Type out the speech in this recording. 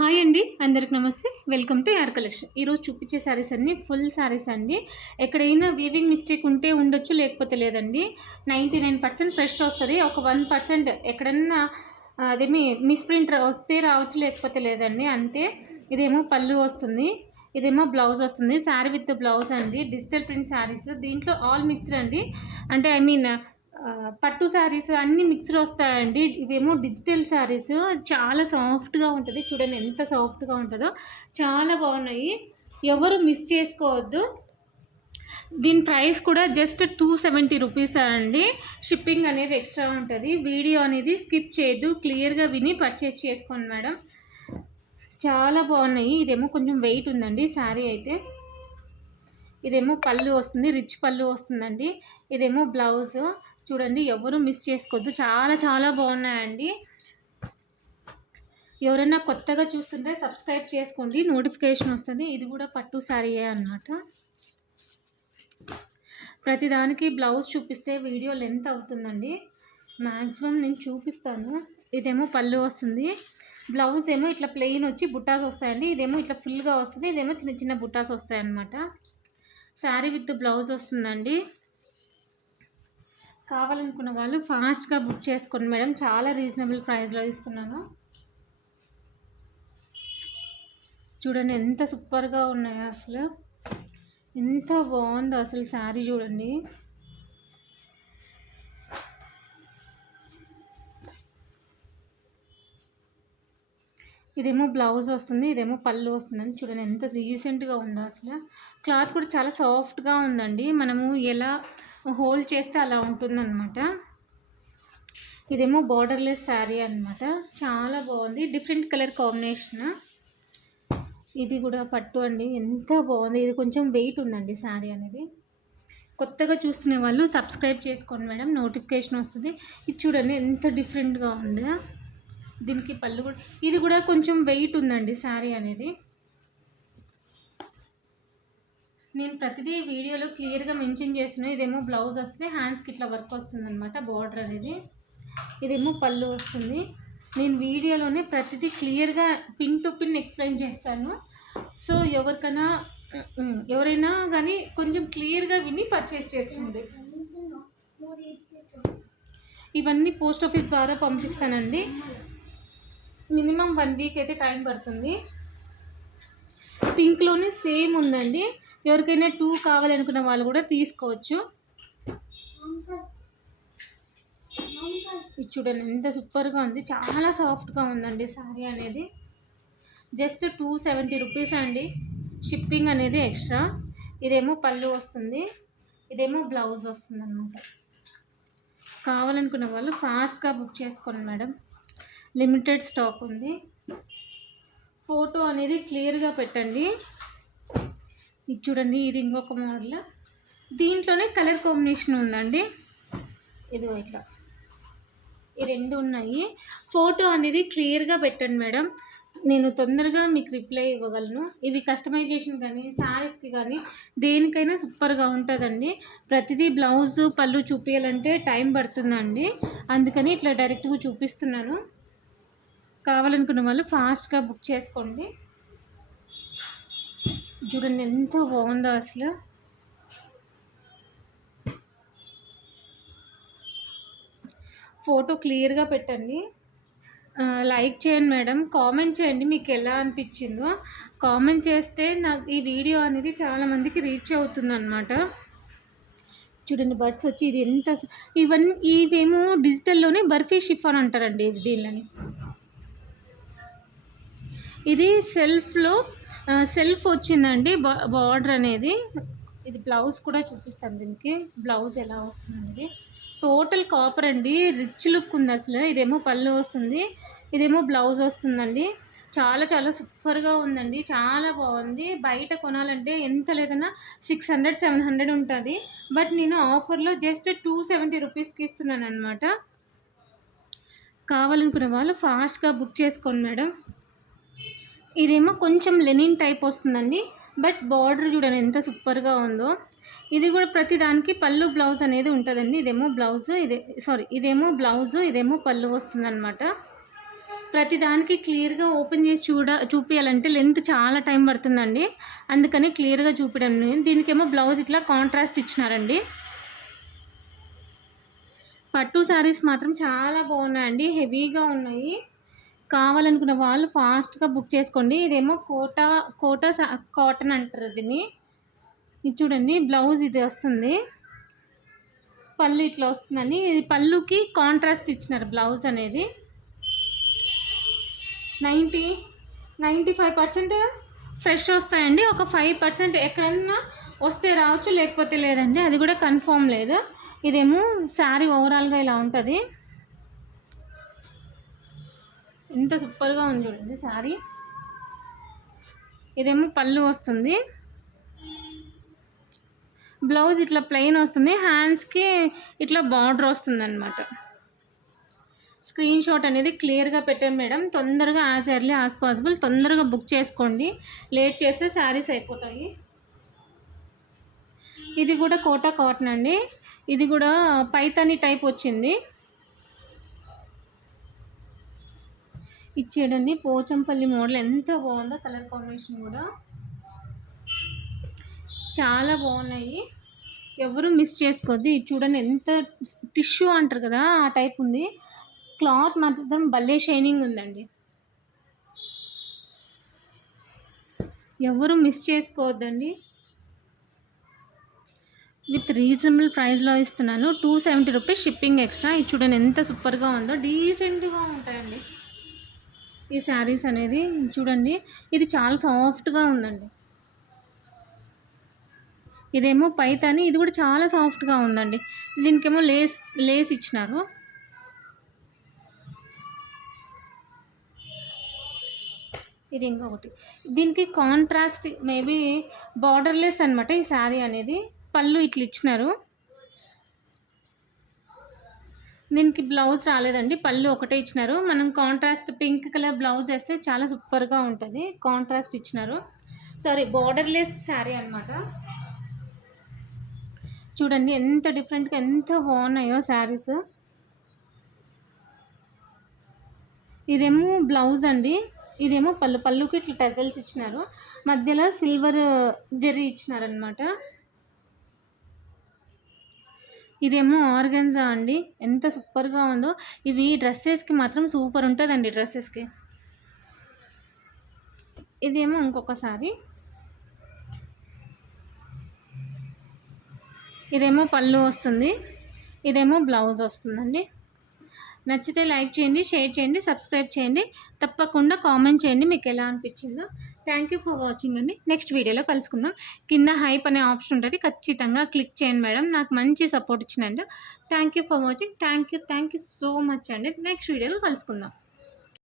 Hi అండి, అందరికి నమస్తే. వెల్కమ్ టు యార్ కలెక్షన్. ఈరోజు చూపించే శారీస్ అన్నీ ఫుల్ శారీస్ అండి. ఎక్కడైనా వీవింగ్ మిస్టేక్ ఉంటే ఉండొచ్చు, లేకపోతే లేదండి. 99% ఫ్రెష్ వస్తుంది. ఒక 1% ఎక్కడన్నా అదేమి మిస్ప్రింట్ వస్తే రావచ్చు, లేకపోతే లేదండి. అంతే. ఇదేమో పళ్ళు వస్తుంది, ఇదేమో బ్లౌజ్ వస్తుంది. శారీ విత్ బ్లౌజ్ అండి. డిజిటల్ ప్రింట్ శారీస్, దీంట్లో ఆల్ మిక్స్డ్ అండి. అంటే పట్టు శారీస్ అన్నీ మిక్స్డ్ వస్తాయండి. ఇవేమో డిజిటల్ శారీస్, చాలా సాఫ్ట్గా ఉంటుంది. చూడండి ఎంత సాఫ్ట్గా ఉంటుందో, చాలా బాగున్నాయి. ఎవరు మిస్ చేసుకోవద్దు. దీని ప్రైస్ కూడా జస్ట్ 270 రూపీస్ అండి. షిప్పింగ్ అనేది ఎక్స్ట్రా ఉంటుంది. వీడియో అనేది స్కిప్ చేయొద్దు, క్లియర్గా విని పర్చేస్ చేసుకోండి మేడం. చాలా బాగున్నాయి. ఇదేమో కొంచెం వెయిట్ ఉందండి శారీ అయితే. ఇదేమో పళ్ళు వస్తుంది, రిచ్ పళ్ళు వస్తుందండి. ఇదేమో బ్లౌజ్. చూడండి, ఎవరు మిస్ చేసుకోవద్దు. చాలా చాలా బాగున్నాయండి. ఎవరైనా కొత్తగా చూస్తుంటే సబ్స్క్రైబ్ చేసుకోండి, నోటిఫికేషన్ వస్తుంది. ఇది కూడా పట్టు శారీయే అన్నమాట. ప్రతిదానికి బ్లౌజ్ చూపిస్తే వీడియో లెంత్ అవుతుందండి. మ్యాక్సిమం నేను చూపిస్తాను. ఇదేమో పళ్ళు వస్తుంది, బ్లౌజ్ ఏమో ఇట్లా ప్లెయిన్ వచ్చి బుట్టాస్ వస్తాయండి. ఇదేమో ఇట్లా ఫుల్గా వస్తుంది, ఇదేమో చిన్న చిన్న బుట్టాస్ వస్తాయి అన్నమాట. శారీ విత్ బ్లౌజ్ వస్తుందండి. కావాలనుకున్న వాళ్ళు ఫాస్ట్గా బుక్ చేసుకోండి మేడం. చాలా రీజనబుల్ ప్రైస్లో ఇస్తున్నాను. చూడండి ఎంత సూపర్గా ఉన్నాయో, అసలు ఎంత బాగుందో అసలు శారీ. చూడండి, ఇదేమో బ్లౌజ్ వస్తుంది, ఇదేమో పళ్ళు వస్తుందండి. చూడండి ఎంత రీసెంట్గా ఉందో అసలు. క్లాత్ కూడా చాలా సాఫ్ట్గా ఉందండి. మనము ఎలా హోల్డ్ చేస్తే అలా ఉంటుందన్నమాట. ఇదేమో బార్డర్లెస్ శారీ అనమాట. చాలా బాగుంది, డిఫరెంట్ కలర్ కాంబినేషన్. ఇది కూడా పట్టు అండి, ఎంత బాగుంది. ఇది కొంచెం వెయిట్ ఉందండి శారీ అనేది. కొత్తగా చూస్తున్న వాళ్ళు సబ్స్క్రైబ్ చేసుకోండి మేడం, నోటిఫికేషన్ వస్తుంది. ఇది చూడండి ఎంత డిఫరెంట్గా ఉందో. దీనికి పళ్ళు కూడా, ఇది కూడా కొంచెం వెయిట్ ఉందండి శారీ అనేది. నేను ప్రతిదీ వీడియోలో క్లియర్గా మెన్షన్ చేస్తున్నాను. ఇదేమో బ్లౌజ్ వస్తే హ్యాండ్స్కి ఇట్లా వర్క్ వస్తుంది అనమాట, బార్డర్ అనేది. ఇదేమో పళ్ళు వస్తుంది. నేను వీడియోలోనే ప్రతిదీ క్లియర్గా పిన్ టు పిన్ ఎక్స్ప్లెయిన్ చేస్తాను. సో ఎవరైనా కానీ కొంచెం క్లియర్గా విని పర్చేస్ చేసుకోండి. ఇవన్నీ పోస్ట్ ఆఫీస్ ద్వారా పంపిస్తానండి. మినిమం 1 వీక్ అయితే టైం పడుతుంది. పింక్లోనే సేమ్ ఉందండి. ఎవరికైనా 2 కావాలనుకున్న వాళ్ళు కూడా తీసుకోవచ్చు. ఇది చూడండి ఎంత సూపర్గా ఉంది, చాలా సాఫ్ట్గా ఉందండి శారీ అనేది. జస్ట్ 270 రూపీస్ అండి. షిప్పింగ్ అనేది ఎక్స్ట్రా. ఇదేమో పళ్ళు వస్తుంది, ఇదేమో బ్లౌజ్ వస్తుంది అన్నమాట. కావాలనుకున్న వాళ్ళు ఫాస్ట్గా బుక్ చేసుకోండి మేడం. లిమిటెడ్ స్టాక్ ఉంది. ఫోటో అనేది క్లియర్గా పెట్టండి. ఇది చూడండి, ఇది ఇంకొక మోడల్. దీంట్లోనే కలర్ కాంబినేషన్ ఉందండి. ఇదిగో ఇట్లా ఈ 2 ఉన్నాయి. ఫోటో అనేది క్లియర్గా పెట్టండి మేడం, నేను తొందరగా మీకు రిప్లై ఇవ్వగలను. ఇవి కస్టమైజేషన్ కానీ శారీస్కి కానీ దేనికైనా సూపర్గా ఉంటుందండి. ప్రతిదీ బ్లౌజు పళ్ళు చూపించాలంటే టైం పడుతుందండి, అందుకని ఇట్లా డైరెక్ట్గా చూపిస్తున్నాను. కావాలనుకున్న వాళ్ళు ఫాస్ట్గా బుక్ చేసుకోండి. చూడండి ఎంత బాగుందో అసలు. ఫోటో క్లియర్గా పెట్టండి. లైక్ చేయండి మేడం, కామెంట్ చేయండి మీకు ఎలా అనిపించిందో. కామెంట్ చేస్తే నాకు ఈ వీడియో అనేది చాలామందికి రీచ్ అవుతుంది అన్నమాట. చూడండి బర్డ్స్ వచ్చి, ఇది ఎంత ఇవేమో డిజిటల్లోనే బర్ఫీ షిఫాన్ అంటారండి దీనిని. ఇది సెల్ఫ్ వచ్చిందండి బార్డర్ అనేది. ఇది బ్లౌజ్ కూడా చూపిస్తాను. దీనికి బ్లౌజ్ ఎలా వస్తుంది. టోటల్ కాపర్ అండి, రిచ్ లుక్ ఉంది అసలు. ఇదేమో పళ్ళు వస్తుంది, ఇదేమో బ్లౌజ్ వస్తుందండి. చాలా చాలా సూపర్గా ఉందండి, చాలా బాగుంది. బయట కొనాలంటే ఎంత లేదన్నా 600-700 ఉంటుంది. బట్ నేను ఆఫర్లో జస్ట్ 270 రూపీస్కి ఇస్తున్నాను అనమాట. కావాలనుకున్న వాళ్ళు ఫాస్ట్గా బుక్ చేసుకోండి మేడం. ఇదేమో కొంచెం లెనిన్ టైప్ వస్తుందండి, బట్ బార్డర్ చూడండి ఎంత సూపర్గా ఉందో. ఇది కూడా ప్రతిదానికి పళ్ళు బ్లౌజ్ అనేది ఉంటుందండి. ఇదేమో బ్లౌజ్, ఇదేమో బ్లౌజు, ఇదేమో పళ్ళు వస్తుందన్నమాట. ప్రతిదానికి క్లియర్గా ఓపెన్ చేసి చూపించాలంటే లెంత్ చాలా టైం పడుతుందండి. అందుకని క్లియర్గా చూపించడం. దీనికేమో బ్లౌజ్ ఇట్లా కాంట్రాస్ట్ ఇచ్చినారండి. పట్టు శారీస్ మాత్రం చాలా బాగున్నాయండి, హెవీగా ఉన్నాయి. కావాలనుకున్న వాళ్ళు ఫాస్ట్గా బుక్ చేసుకోండి. ఇదేమో కోటా కాటన్ అంటారు దీన్ని. ఇది చూడండి, బ్లౌజ్ ఇది వస్తుంది, పళ్ళు ఇట్లా వస్తుందండి. ఇది పళ్ళుకి కాంట్రాస్ట్ ఇచ్చినారు బ్లౌజ్ అనేది. 95% ఫ్రెష్ వస్తాయండి. ఒక 5% ఎక్కడన్నా వస్తే రావచ్చు, లేకపోతే లేదండి, అది కూడా కన్ఫర్మ్ లేదు. ఇదేమో శారీ ఓవరాల్గా ఇలా ఉంటుంది. ఎంత సూపర్గా ఉంది చూడండి శారీ. ఇదేమో పళ్ళు వస్తుంది, బ్లౌజ్ ఇట్లా ప్లెయిన్ వస్తుంది, హ్యాండ్స్కి ఇట్లా బార్డర్ వస్తుంది అనమాట. స్క్రీన్ షాట్ అనేది క్లియర్గా పెట్టాను మేడం. తొందరగా యాజ్ ఎర్లీ యాజ్ పాసిబుల్ తొందరగా బుక్ చేసుకోండి, లేట్ చేస్తే శారీస్ అయిపోతాయి. ఇది కూడా కోటా కాటన్ అండి. ఇది కూడా పైతాని టైప్ వచ్చింది. ఇచ్చేయండి పోచంపల్లి మోడల్, ఎంత బాగుందో కలర్ కాంబినేషన్ కూడా చాలా బాగున్నాయి. ఎవరు మిస్ చేసుకోవద్దు. ఇది చూడండి, ఎంత టిష్యూ అంటారు కదా ఆ టైప్ ఉంది. క్లాత్ మాత్రం భలే షైనింగ్ ఉందండి, ఎవరు మిస్ చేసుకోవద్దండి. విత్ రీజనబుల్ ప్రైస్లో ఇస్తున్నాను. 270 రూపీస్ షిప్పింగ్ ఎక్స్ట్రా. ఇది చూడండి ఎంత సూపర్గా ఉందో, డీసెంట్గా ఉంటాయండి ఈ శారీస్ అనేది. చూడండి, ఇది చాలా సాఫ్ట్గా ఉందండి. ఇదేమో పైతాని, ఇది కూడా చాలా సాఫ్ట్గా ఉందండి. దీనికేమో లేస్ ఇచ్చినారు. ఇది ఇంకొకటి, దీనికి కాంట్రాస్ట్ మేబీ బార్డర్లెస్ అనమాట ఈ శారీ అనేది. పళ్ళు ఇట్లా ఇచ్చినారు. దీనికి బ్లౌజ్ రాలేదండి, పళ్ళు ఒకటే ఇచ్చినారు. మనం కాంట్రాస్ట్ పింక్ కలర్ బ్లౌజ్ వేస్తే చాలా సూపర్గా ఉంటుంది. కాంట్రాస్ట్ ఇచ్చినారు. సారీ, బార్డర్లెస్ శారీ అనమాట. చూడండి ఎంత డిఫరెంట్గా ఎంత బాగున్నాయో శారీస్. ఇదేమో బ్లౌజ్ అండి, ఇదేమో పళ్ళుకి ఇట్లా టెజల్స్ ఇచ్చినారు, మధ్యలో సిల్వర్ జరీ ఇచ్చినారనమాట. ఇదేమో ఆర్గన్జా అండి, ఎంత సూపర్గా ఉందో. ఇవి డ్రెస్సెస్కి మాత్రం సూపర్ ఉంటుందండి డ్రెస్సెస్కి. ఇదేమో ఇంకొకసారి, ఇదేమో పళ్ళు వస్తుంది, ఇదేమో బ్లౌజ్ వస్తుందండి. నచ్చితే లైక్ చేయండి, షేర్ చేయండి, సబ్స్క్రైబ్ చేయండి. తప్పకుండా కామెంట్ చేయండి మీకు ఎలా అనిపించిందో. థ్యాంక్ యూ ఫర్ వాచింగ్ అండి. నెక్స్ట్ వీడియోలో కలుసుకుందాం. కింద హైప్ అనే ఆప్షన్ ఉంటుంది, ఖచ్చితంగా క్లిక్ చేయండి మేడం. నాకు మంచి సపోర్ట్ ఇచ్చినండి. Thank you for watching. Thank you so much అండి. నెక్స్ట్ వీడియోలో కలుసుకుందాం.